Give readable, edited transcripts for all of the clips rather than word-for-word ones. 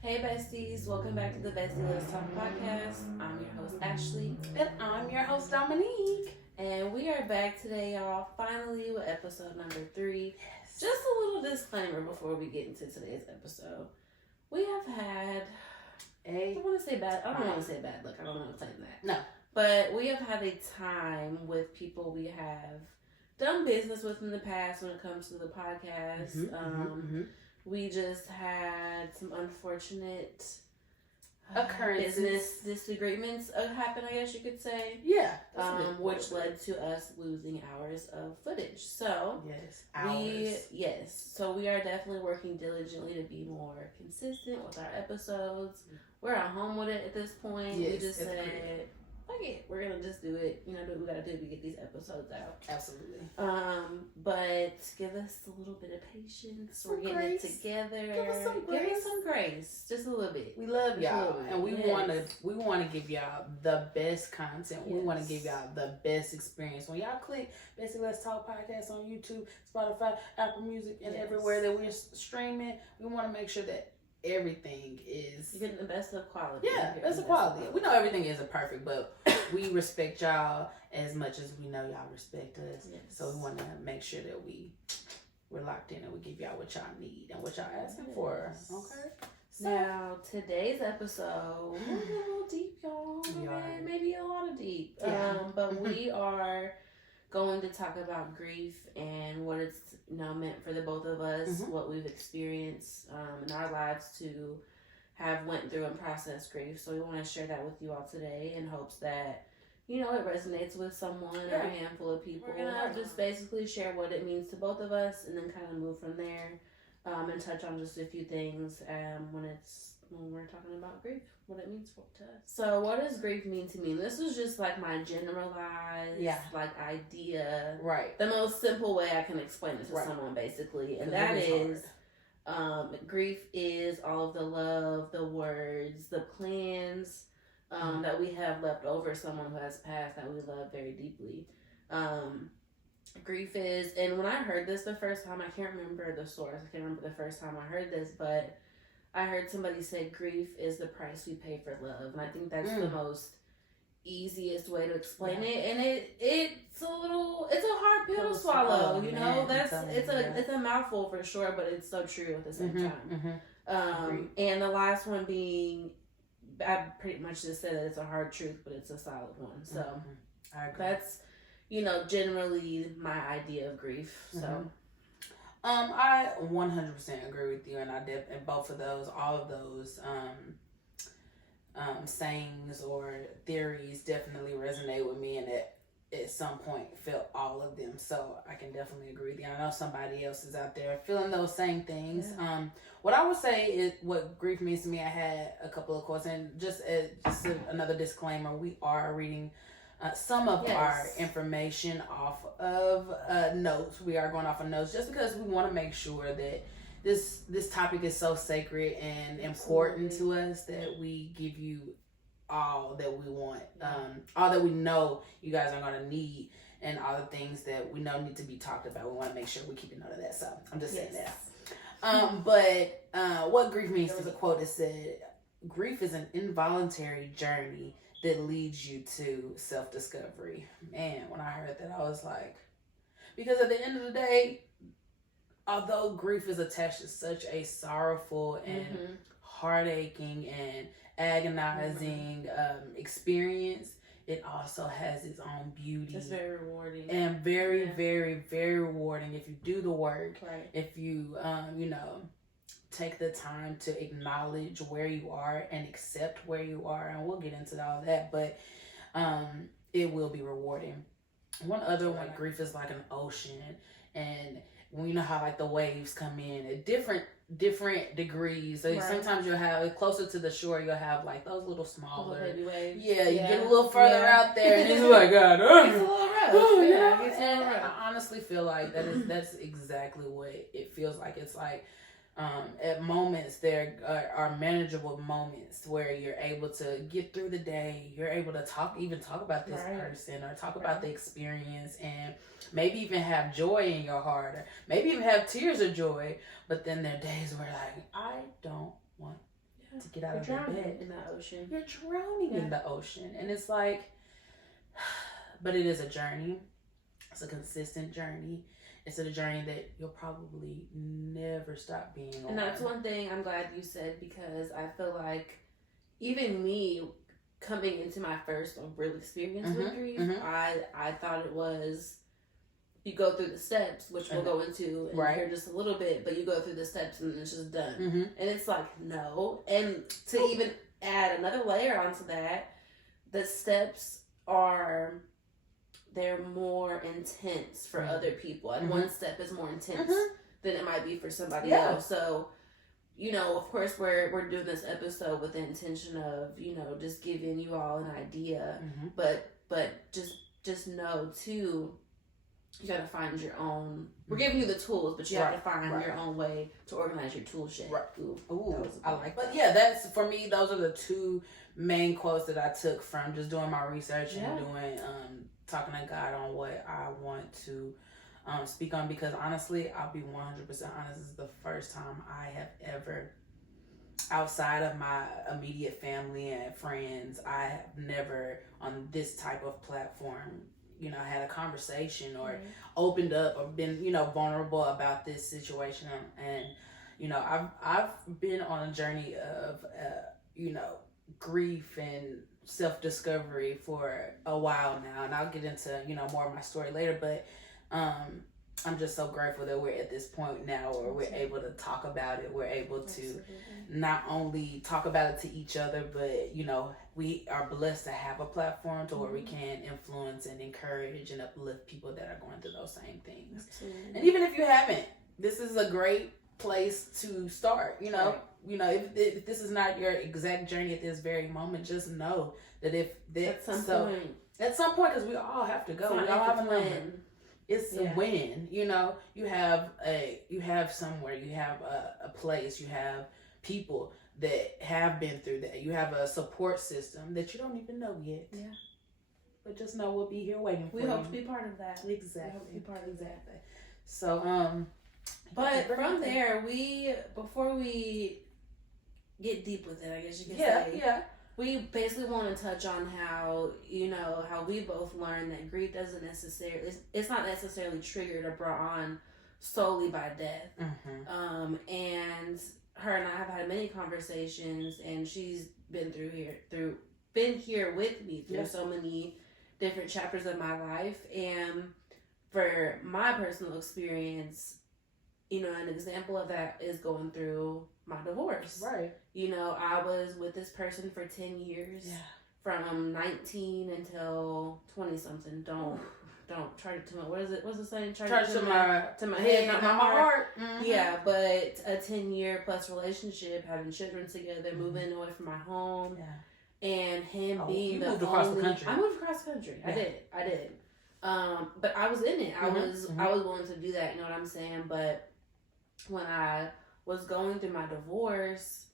Hey besties, welcome back to the Bestie Let's Talk podcast. I'm your host Ashley. And I'm your host Dominique. And we are back today, y'all, finally with episode number 3. Yes. Just a little disclaimer before we get into today's episode. We have had I don't want to say bad luck. I don't want to claim that. No. But we have had a time with people we have done business with in the past when it comes to the podcast. We just had some unfortunate occurrences, business disagreements happen, I guess you could say. Yeah. Which led to us losing hours of footage. So So we are definitely working diligently to be more consistent with our episodes. We're at home with it at this point. Yes, we just said, fuck it, we're gonna just do it. Do what we gotta do to get these episodes out. Absolutely. But give us a little bit of patience. We're getting it together. Give us some grace. Just a little bit. We love y'all, and we wanna give y'all the best content. We wanna give y'all the best experience. When y'all click Bestie Let's Talk podcast on YouTube, Spotify, Apple Music, and everywhere that we're streaming, we wanna make sure that everything is you're getting the best of quality. Best of quality. We know everything isn't perfect, but we respect y'all as much as we know y'all respect us. Yes. So we want to make sure that we're locked in and we give y'all what y'all need and what y'all asking for. Okay. So, now today's episode, we're a little deep, y'all. Maybe a lot of deep. Yeah. But we are going to talk about grief and what it's meant for the both of us, what we've experienced in our lives to have went through and processed grief. So we want to share that with you all today in hopes that it resonates with someone or a handful of people. Or just basically share what it means to both of us and then kind of move from there and touch on just a few things when we're talking about grief, what it means to us. So what does grief mean to me? This was just like my generalized idea. Right. The most simple way I can explain it to someone basically. And that is grief is all of the love, the words, the plans that we have left over someone who has passed that we love very deeply. Grief is, and when I heard this the first time, I can't remember the source. I can't remember the first time I heard this, but I heard somebody say grief is the price we pay for love. And I think that's the most easiest way to explain it. And it's a hard pill to swallow, it's a mouthful for sure, but it's so true at the same time. And the last one being, I pretty much just said that it's a hard truth, but it's a solid one. So that's generally my idea of grief. So I 100% agree with you, and and both of those, all of those sayings or theories definitely resonate with me, and at some point felt all of them. So I can definitely agree with you. I know somebody else is out there feeling those same things. Yeah. What I would say is what grief means to me. I had a couple of quotes, and just another disclaimer: we are reading some of our information off of notes. We are going off of notes just because we want to make sure that this topic is so sacred and important to us that we give you all that we want, all that we know you guys are going to need, and all the things that we know need to be talked about. We want to make sure we keep a note of that. So I'm just saying that. But what grief means, there's a quote that said, grief is an involuntary journey that leads you to self-discovery. Man, when I heard that, I was like, because at the end of the day, although grief is attached to such a sorrowful and heartaching and agonizing experience, it also has its own beauty. It's very rewarding. And very, very, very rewarding if you do the work. Right. If you, take the time to acknowledge where you are and accept where you are. And we'll get into all that, but it will be rewarding. One other one, grief is like an ocean. And you know how like the waves come in at different degrees. So sometimes you'll have closer to the shore, you'll have like those little smaller baby waves. Yeah, you get a little further out there and it's like, God, it's a little rough. I honestly feel like that's exactly what it feels like. It's like at moments there are manageable moments where you're able to get through the day. You're able to talk about this person or talk about the experience, and maybe even have joy in your heart, or maybe even have tears of joy. But then there are days where like, I don't want to get out You're of the bed. in that ocean. You're drowning in the ocean. And it's like, but it is a journey. It's a consistent journey. It's a journey that you'll probably never stop being on. And that's one thing I'm glad you said, because I feel like even me coming into my first real experience with grief, I thought it was, you go through the steps, which we'll go into in here just a little bit, but you go through the steps and it's just done. And it's like, no. And to even add another layer onto that, the steps are, they're more intense for other people. And one step is more intense than it might be for somebody else. So, you know, of course, we're doing this episode with the intention of, you know, just giving you all an idea. But just know, too, you got to find your own. We're giving you the tools, but you have to find your own way to organize your tool shed. Ooh, I like that. But yeah, that's, for me, those are the two main quotes that I took from just doing my research and doing, talking to God on what I want to speak on. Because honestly, I'll be 100% honest, this is the first time I have ever, outside of my immediate family and friends, I have never on this type of platform, you know, had a conversation or opened up or been, you know, vulnerable about this situation. And, you know, I've been on a journey of, you know, grief and self-discovery for a while now. And I'll get into, you know, more of my story later. But I'm just so grateful that we're at this point now where we're able to talk about it. We're able to not only talk about it to each other, but, you know, we are blessed to have a platform to where we can influence and encourage and uplift people that are going through those same things. And even if you haven't, this is a great place to start. You know, you know, if this is not your exact journey at this very moment, just know that if at some point, because we all have to go, we all have a win. It's a win. You know, you have somewhere, you have a place, you have people that have been through that. You have a support system that you don't even know yet. Yeah. But just know we'll be here waiting for you. We hope to be part of that. Exactly. We hope to be part of that. So, but from there, before we get deep with it, I guess you could say, we basically want to touch on how, you know, how we both learned that grief doesn't necessarily, it's not necessarily triggered or brought on solely by death. And her and I have had many conversations, and she's been been here with me through so many different chapters of my life. And for my personal experience, you know, an example of that is going through my divorce. Right. You know, I was with this person for 10 years. Yeah. From 19 until 20 something. Don't charge it to my, what's the saying? Charge it to my head, not my heart. Yeah, but a 10-year plus relationship, having children together, moving away from my home. Yeah. And him being moved across the country. I moved across the country. Yeah. I did. But I was in it. I was willing to do that, you know what I'm saying? But when I was going through my divorce,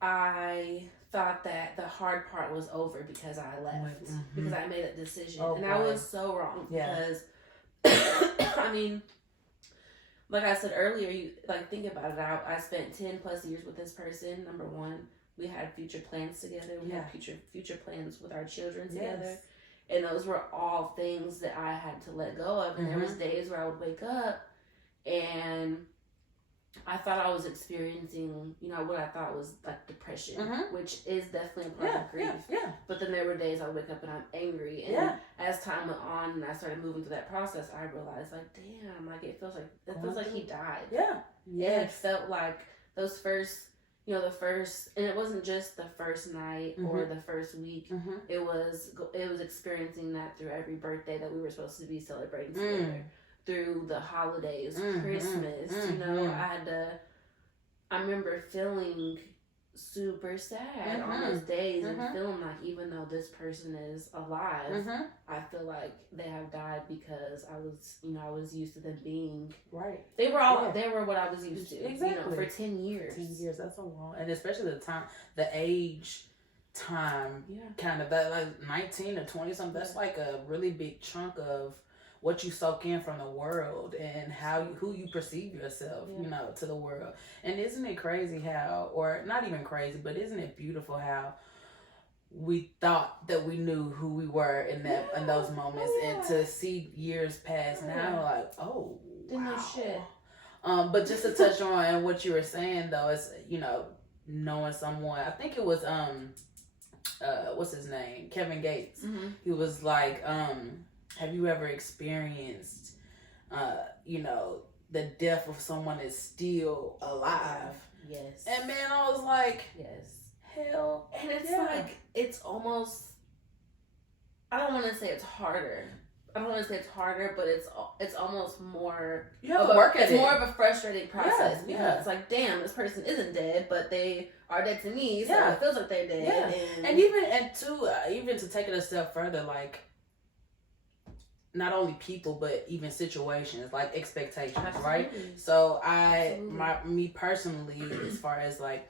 I thought that the hard part was over because I left, because I made a decision. And I was so wrong because, I mean, like I said earlier, you think about it. I spent 10 plus years with this person. Number one, we had future plans together. We had future plans with our children together. And those were all things that I had to let go of. And there was days where I would wake up and I thought I was experiencing, you know, what I thought was like depression, which is definitely a part of grief. Yeah. But then there were days I wake up and I'm angry. And as time went on and I started moving through that process, I realized, like, damn, like it feels like he died. Yeah. Yeah. It felt like those first, you know, and it wasn't just the first night or the first week. It was experiencing that through every birthday that we were supposed to be celebrating together. Through the holidays, Christmas, you know, I remember feeling super sad on those days and feeling like even though this person is alive, I feel like they have died because I was used to them being right. They were what I was used to. Exactly. You know, for 10 years. 10 years, that's a long, and especially the age time, kind of that, like 19 or 20 something. That's like a really big chunk of what you soak in from the world and who you perceive yourself, to the world. And isn't it crazy how, or not even crazy, but isn't it beautiful how we thought that we knew who we were in those moments, and to see years pass now, like, oh, didn't know shit. But just to touch on what you were saying though, is knowing someone. I think it was what's his name, Kevin Gates. Mm-hmm. He was like, have you ever experienced the death of someone that's still alive? Yes. And man, I was like, yes, hell. And it's like, it's almost, I don't want to say it's harder, but it's almost more. You have to work at it. It's more of a frustrating process because it's like, damn, this person isn't dead, but they are dead to me, so it feels like they're dead. Yeah. And even to take it a step further, like, not only people, but even situations, like expectations, right? So me personally, as far as like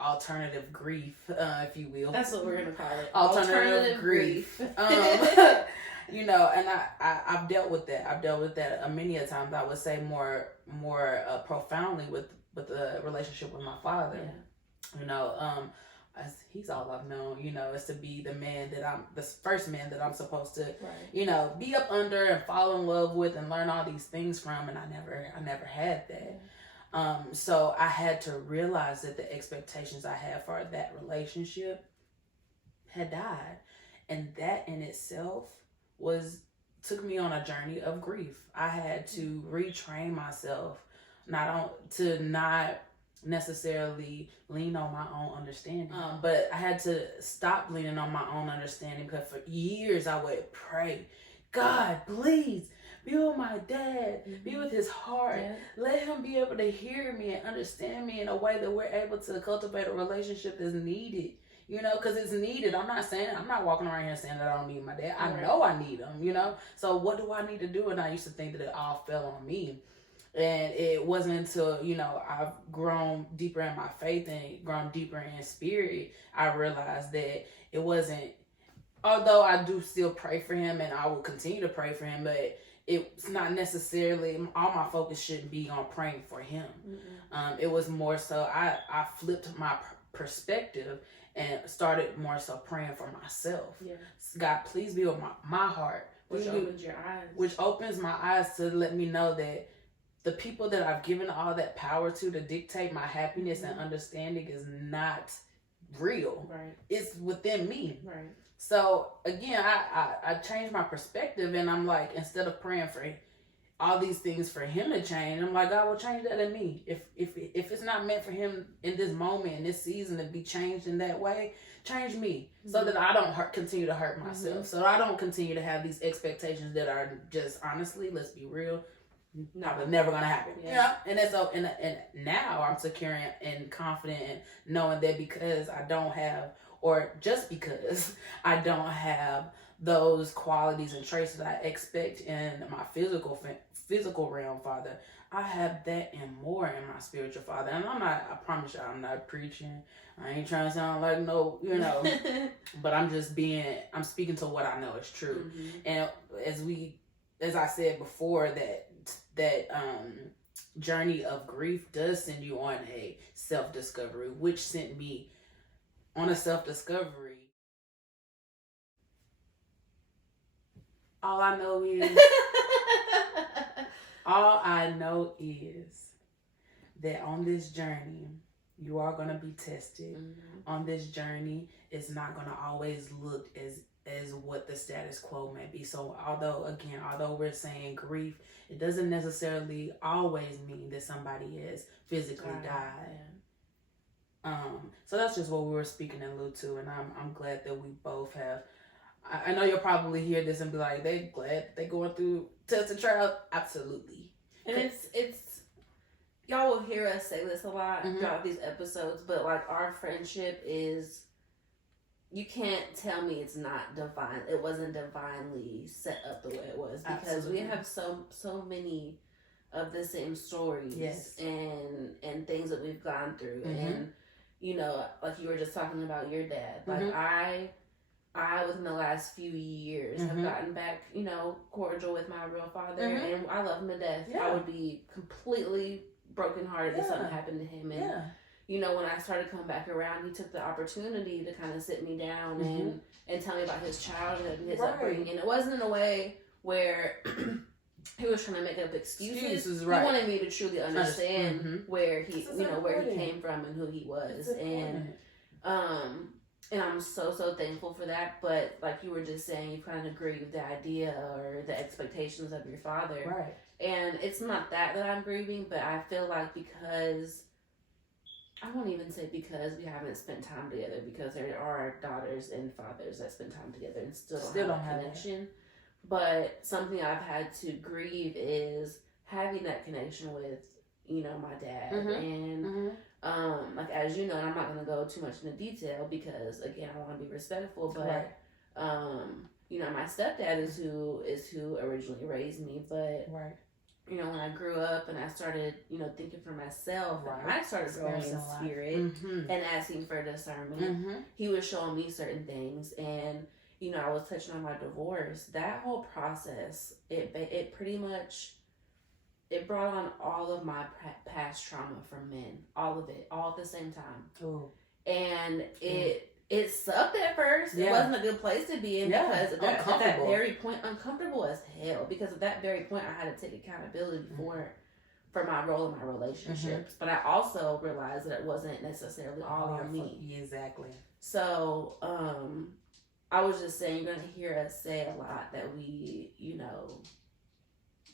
alternative grief, if you will. That's what we're gonna call it. Alternative grief. And I've dealt with that. I've dealt with that many a times. I would say more profoundly with the relationship with my father. Yeah. As he's all I've known, is to be the first man that I'm supposed to, be up under and fall in love with and learn all these things from. And I never had that. Yeah. So I had to realize that the expectations I had for that relationship had died. And that in itself took me on a journey of grief. I had to retrain myself to not necessarily lean on my own understanding, but I had to stop leaning on my own understanding, because for years I would pray, God, please be with my dad, be with his heart, let him be able to hear me and understand me in a way that we're able to cultivate a relationship that's needed, because it's needed. I'm not walking around here saying that I don't need my dad. I know I need him, so what do I need to do? And I used to think that it all fell on me. And it wasn't until, I've grown deeper in my faith and grown deeper in spirit, I realized that it wasn't, although I do still pray for him and I will continue to pray for him, but it's not necessarily, all my focus shouldn't be on praying for him. It was more so, I flipped my perspective and started more so praying for myself. Yeah. God, please be with my heart. Which opens your eyes. Which opens my eyes to let me know that the people that I've given all that power to dictate my happiness and understanding is not real. Right. It's within me. Right. So again, I changed my perspective, and I'm like, instead of praying for all these things for him to change, I'm like, God will change that in me. If it's not meant for him in this moment, in this season, to be changed in that way, change me, so that I don't continue to hurt myself. So I don't continue to have these expectations that are just, honestly, let's be real, never gonna happen. Yeah. And that's so. And now I'm secure and confident in knowing that because I don't have, or just because I don't have those qualities and traits that I expect in my physical realm, Father, I have that and more in my spiritual Father. And I promise you, I'm not preaching. I ain't trying to sound like but I'm speaking to what I know is true. And as I said before, that journey of grief does send you on a self-discovery, which sent me on a self-discovery. All I know is that on this journey, you are going to be tested. On this journey, it's not going to always look as what the status quo may be. So although we're saying grief, it doesn't necessarily always mean that somebody has physically died. So that's just what we were speaking in allude to, and I'm glad that we both have. I know you'll probably hear this and be like, they glad they going through test and trial. Absolutely. And it's y'all will hear us say this a lot throughout these episodes, but like, our friendship is, you can't tell me it's not divine. It wasn't divinely set up the way it was, because we have so many of the same stories and things that we've gone through. And like you were just talking about your dad. Like I, within the last few years, have gotten back, cordial with my real father, and I love him to death. I would be completely brokenhearted if something happened to him. And, when I started coming back around, he took the opportunity to kind of sit me down and tell me about his childhood and his upbringing. And it wasn't in a way where he was trying to make up excuses. He wanted me to truly understand where he, where he came from and who he was. And I'm so thankful for that. But like you were just saying, you kind of agree with the idea or the expectations of your father. Right. And it's not that I'm grieving, but I feel like because, I won't even say because we haven't spent time together, because there are daughters and fathers that spend time together and still don't have a connection. But something I've had to grieve is having that connection with, my dad. And like, as you know, and I'm not going to go too much into detail because, again, I want to be respectful, but my stepdad is who originally raised me, but when I grew up and I started, thinking for myself, I started growing in spirit and asking for discernment. He was showing me certain things, and I was touching on my divorce. That whole process, it pretty much, it brought on all of my past trauma from men, all of it, all at the same time. Ooh. And it sucked at first. It wasn't a good place to be in because at that very point, uncomfortable as hell. Because at that very point, I had to take accountability for my role in my relationships. But I also realized that it wasn't necessarily all on me. Exactly. So, I was just saying, you're going to hear us say a lot that we,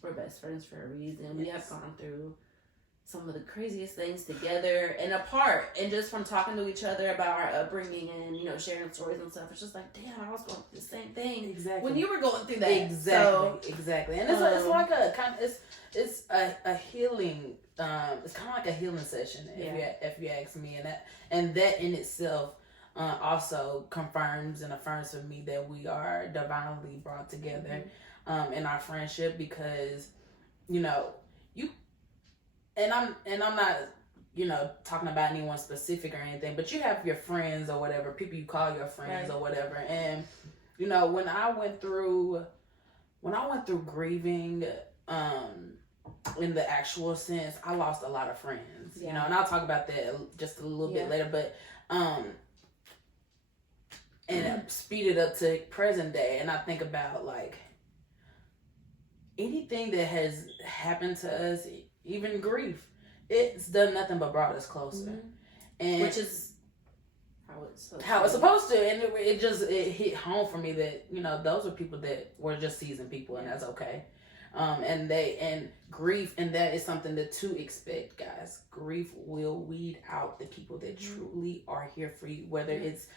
we're best friends for a reason. Yes. We have gone through some of the craziest things together and apart. And just from talking to each other about our upbringing and, sharing stories and stuff, it's just like, damn, I was going through the same thing. Exactly. When you were going through that. Exactly. And it's like a kind of, it's a healing, it's kind of like a healing session if you ask me. And that in itself, also confirms and affirms for me that we are divinely brought together in our friendship, because I'm not talking about anyone specific or anything, but you have your friends or whatever, people you call your friends or whatever, and when I went through grieving in the actual sense, I lost a lot of friends, and I'll talk about that just a little bit later, but and speed it up to present day, and I think about like anything that has happened to us, even grief, it's done nothing but brought us closer, and which is how it's supposed to. And it hit home for me that those are people that were just seasoned people, and that's okay. And grief, and that is something to expect, guys. Grief will weed out the people that truly are here for you, whether it's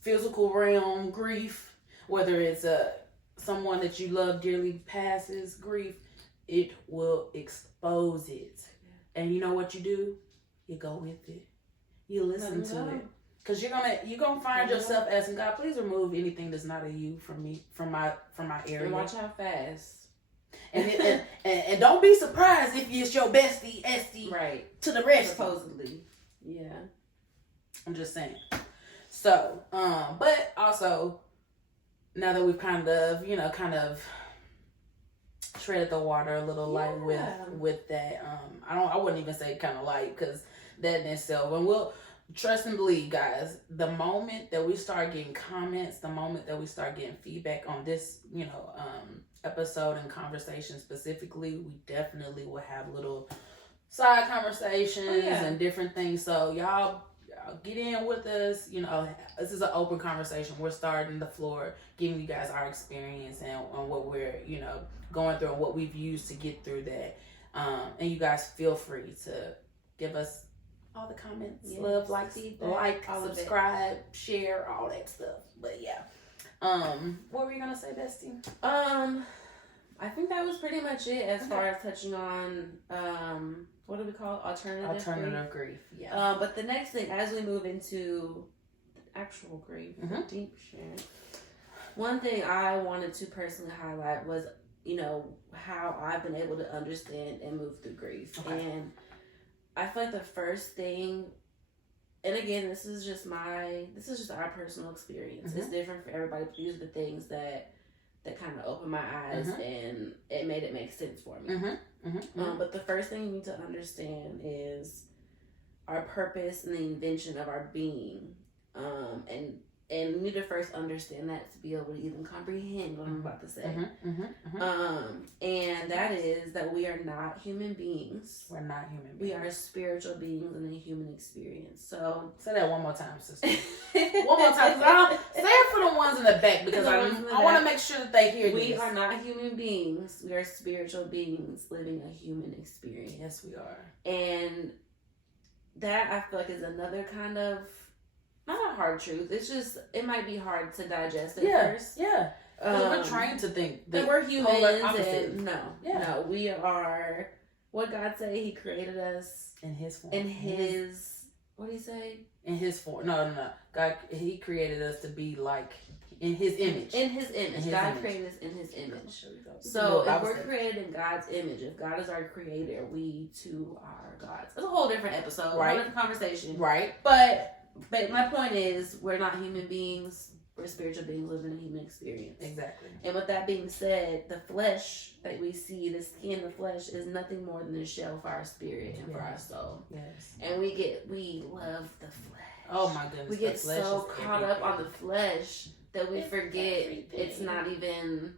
physical realm grief, whether it's someone that you love dearly passes grief, it will expose it. And you know what you do? You go with it. You listen to it. Because you're gonna find yourself asking God, please remove anything that's not of you from me, from my area. And watch how fast. And don't be surprised if it's your bestie, Esty, to the rest. Supposedly. Yeah. I'm just saying. So, but also, now that we've kind of treaded the water a little light with that, I wouldn't even say kind of light, because that in itself, and we'll trust and believe, guys, the moment that we start getting comments, the moment that we start getting feedback on this, episode and conversation specifically, we definitely will have little side conversations and different things. So y'all get in with us. This is an open conversation. We're starting the floor, giving you guys our experience and what we're, going through and what we've used to get through that. And you guys feel free to give us all the comments, love, like, subscribe, share, all that stuff. But what were you gonna say, Bestie? I think that was pretty much it as far as touching on what do we call it? Alternative grief. Yeah. But the next thing, as we move into actual grief, deep shit, one thing I wanted to personally highlight was, how I've been able to understand and move through grief. And I feel like the first thing and again, this is just our personal experience. It's different for everybody, but these are the things that kind of opened my eyes and it made it make sense for me. But the first thing you need to understand is our purpose and the invention of our being. And you need to first understand that to be able to even comprehend what I'm about to say. And that is that we are not human beings. We're not human beings. We are spiritual beings in a human experience. So say that one more time, sister. One more time. Say it for the ones in the back because I want to make sure that they hear this. We are not human beings. We are spiritual beings living a human experience. Yes, we are. And that I feel like is another kind of, not a hard truth. It's just, it might be hard to digest at first. Yeah. We're trained to think that we're humans. And no, we are, what God say, He created us in His form. What did He say? In His form. No. God, He created us to be like in His image. In His image. God created us in His image. So if we're created in God's image, if God is our creator, we too are God's. It's a whole different episode, right? A whole different conversation. Right. But my point is, we're not human beings. We're spiritual beings living a human experience. Exactly. And with that being said, the flesh that we see, the skin, the flesh, is nothing more than a shell for our spirit and for our soul. Yes. And we love the flesh. Oh my goodness. We get so caught up on the flesh that we forget it's not even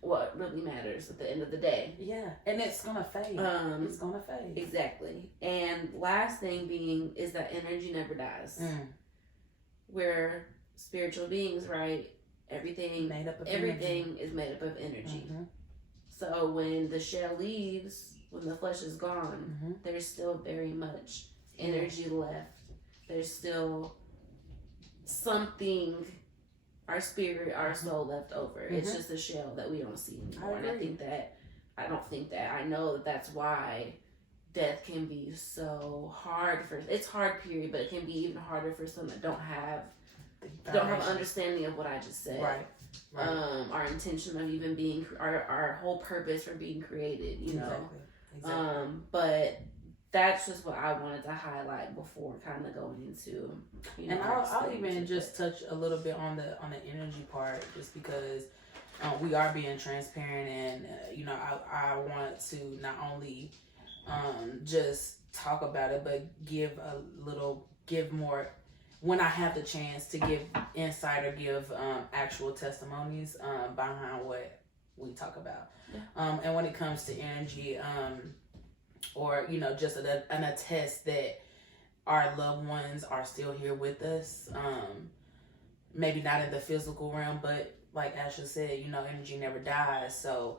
what really matters at the end of the day. Yeah. And it's gonna fade. It's gonna fade. Exactly. And last thing being is that energy never dies. We're spiritual beings, right? Everything is made up of energy. So when the shell leaves, when the flesh is gone, there's still very much energy left. There's still something, our spirit, our soul left over. It's just a shell that we don't see anymore. And I know that that's why death can be so hard it's hard, period, but it can be even harder for some that don't have understanding of what I just said. Right. Our intention of even being, our whole purpose for being created, you know. Exactly. But that's just what I wanted to highlight before kind of going into, you know. And I'll even just touch a little bit on the energy part, just because we are being transparent, and you know, I want to not only just talk about it, but give more when I have the chance to give insight or give actual testimonies behind what we talk about. And when it comes to energy, or you know, just an attest that our loved ones are still here with us. Maybe not in the physical realm, but like Asha said, you know, energy never dies. So,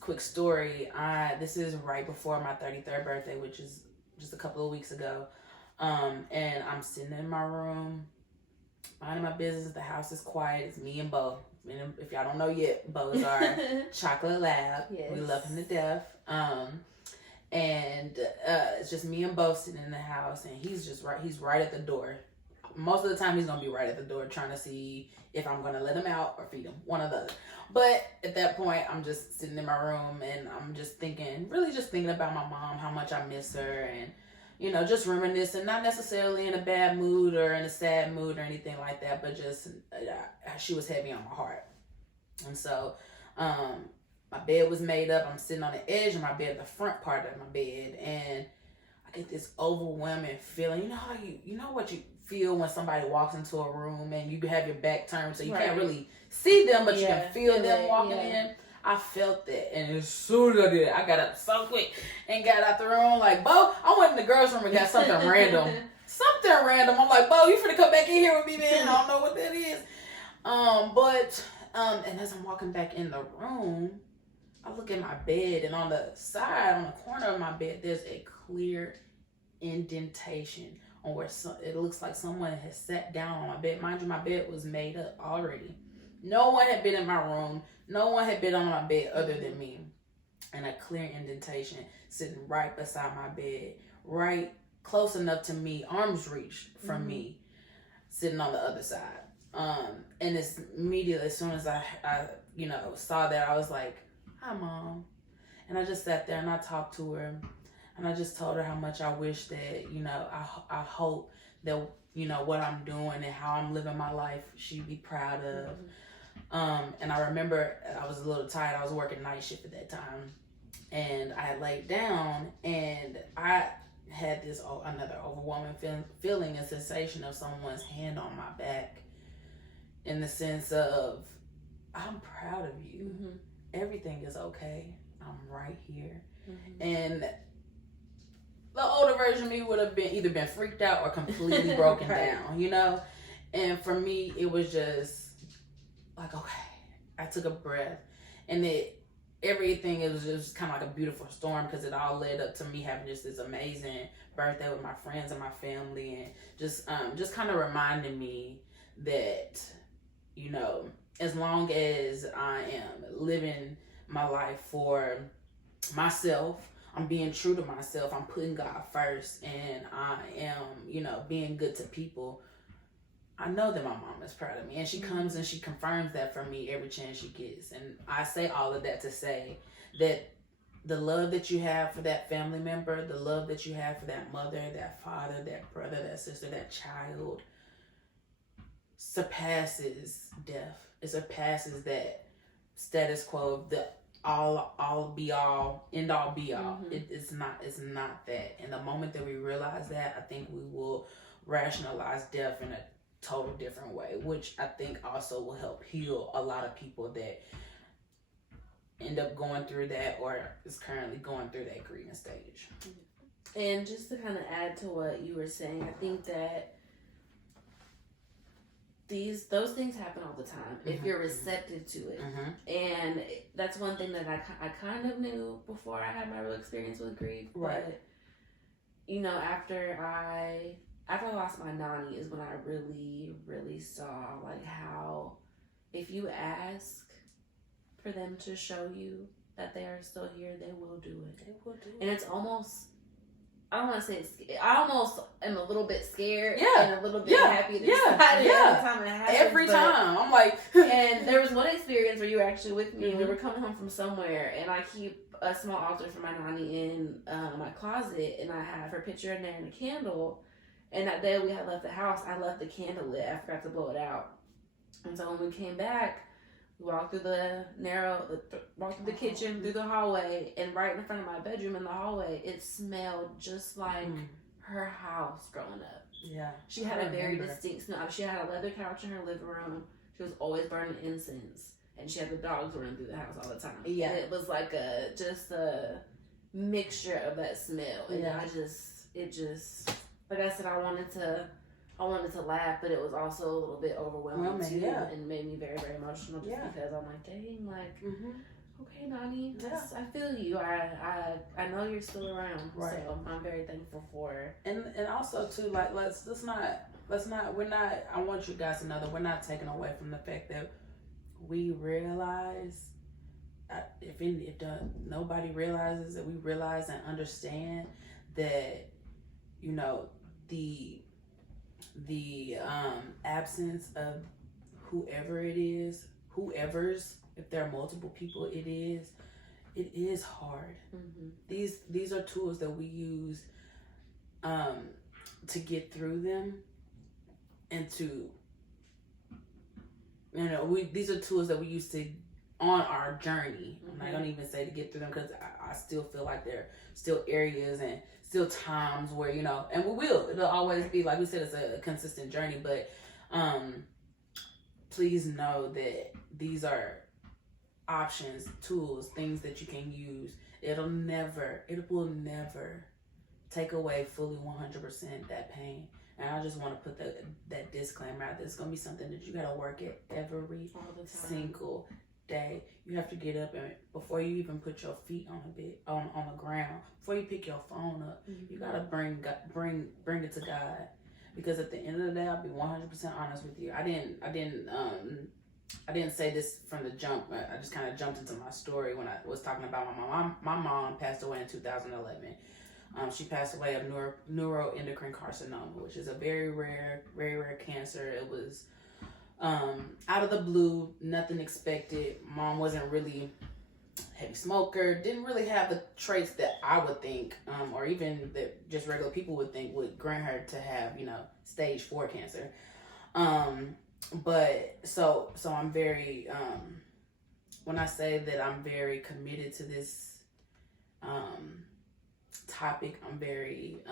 quick story. This is right before my 33rd birthday, which is just a couple of weeks ago. And I'm sitting in my room, minding my business. The house is quiet. It's me and Bo. And if y'all don't know yet, Bo is our chocolate lab. Yes. We love him to death. And it's just me and Bo sitting in the house, and he's right at the door. Most of the time he's gonna be right at the door trying to see if I'm gonna let him out or feed him, one or the other. But at that point, I'm just sitting in my room, and I'm just thinking about my mom, how much I miss her, and you know, just reminiscing, not necessarily in a bad mood or in a sad mood or anything like that, but just she was heavy on my heart. And so my bed was made up. I'm sitting on the edge of my bed, the front part of my bed, and I get this overwhelming feeling. You know how you know what you feel when somebody walks into a room and you have your back turned, so you can't really see them, but you can feel them walking in. I felt that, and as soon as I did it, I got up so quick and got out the room like, Bo, I went in the girls' room and got something random. I'm like, Bo, you finna come back in here with me, man? I don't know what that is. And as I'm walking back in the room, I look at my bed, and on the side, on the corner of my bed, there's a clear indentation on where it looks like someone has sat down on my bed. Mind you, my bed was made up already. No one had been in my room. No one had been on my bed other than me. And a clear indentation sitting right beside my bed, right close enough to me, arm's reach from me, sitting on the other side. And it's immediately, as soon as I saw that, I was like, hi, Mom. And I just sat there and I talked to her. And I just told her how much I wish that, you know, I hope that, you know, what I'm doing and how I'm living my life, she'd be proud of. And I remember I was a little tired. I was working night shift at that time. And I had laid down and I had this another overwhelming feeling and sensation of someone's hand on my back, in the sense of, I'm proud of you. Everything is okay. I'm right here. And the older version of me would have either been freaked out or completely broken down, you know? And for me, it was just like, okay, I took a breath, and everything, it was just kind of like a beautiful storm, because it all led up to me having just this amazing birthday with my friends and my family, and just kind of reminding me that, you know, as long as I am living my life for myself, I'm being true to myself, I'm putting God first, and I am, you know, being good to people, I know that my mom is proud of me, and she comes and she confirms that for me every chance she gets. And I say all of that to say that the love that you have for that family member, the love that you have for that mother, that father, that brother, that sister, that child, surpasses death. It surpasses that status quo of the all be all, end all be all. It's not that. And the moment that we realize that, I think we will rationalize death in a total different way, which I think also will help heal a lot of people that end up going through that or is currently going through that grieving stage. And just to kind of add to what you were saying, I think that those things happen all the time if you're receptive to it. And that's one thing that I kind of knew before I had my real experience with grief. Right. But, you know, after I lost my nanny is when I really, really saw, like, how if you ask for them to show you that they are still here, they will do it. They will do it. And it's almost, I don't want to say it's, I almost am a little bit scared and a little bit happy to every time it happens. Every time. I'm like... And there was one experience where you were actually with me, and we were coming home from somewhere, and I keep a small altar for my nanny in my closet, and I have her picture in there and a candle. And that day we had left the house, I left the candle lit. I forgot to blow it out. And so when we came back, we walked through walked through the kitchen, through the hallway, and right in front of my bedroom in the hallway, it smelled just like her house growing up. Yeah. She had a very distinct smell. She had a leather couch in her living room. She was always burning incense. And she had the dogs running through the house all the time. Yeah. And it was like just a mixture of that smell. And it just... Like I said, I wanted to laugh, but it was also a little bit overwhelming too, and made me very, very emotional just because I'm like, dang, like, okay, Nani, I feel you. I know you're still around, so I'm very thankful for her. And also too, like, let's not. I want you guys to know that we're not taking away from the fact that we realize. If nobody realizes that, we realize and understand that, you know, the absence of whoever's, if there are multiple people, it is hard. These are tools that we use to get through them, and to, you know, these are tools that we use to on our journey. I don't even say to get through them, because I still feel like there are still areas and still times where, you know, and it'll always be, like we said, it's a consistent journey, but please know that these are options, tools, things that you can use. It will never take away fully 100% that pain. And I just want to put that disclaimer out there. It's going to be something that you got to work at every single day. You have to get up, and before you even put your feet on the ground, before you pick your phone up, you gotta bring it to God, because at the end of the day, I'll be 100% honest with you. I didn't say this from the jump. I just kind of jumped into my story when I was talking about my mom. My mom passed away in 2011. She passed away of neuroendocrine carcinoma, which is a very rare cancer. It was out of the blue, nothing expected. Mom wasn't really heavy smoker, didn't really have the traits that I would think, or even that just regular people would think would grant her to have, stage 4 cancer. But so I'm very, when I say that I'm very committed to this topic, I'm very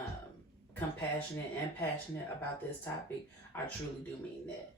compassionate and passionate about this topic. I truly do mean that.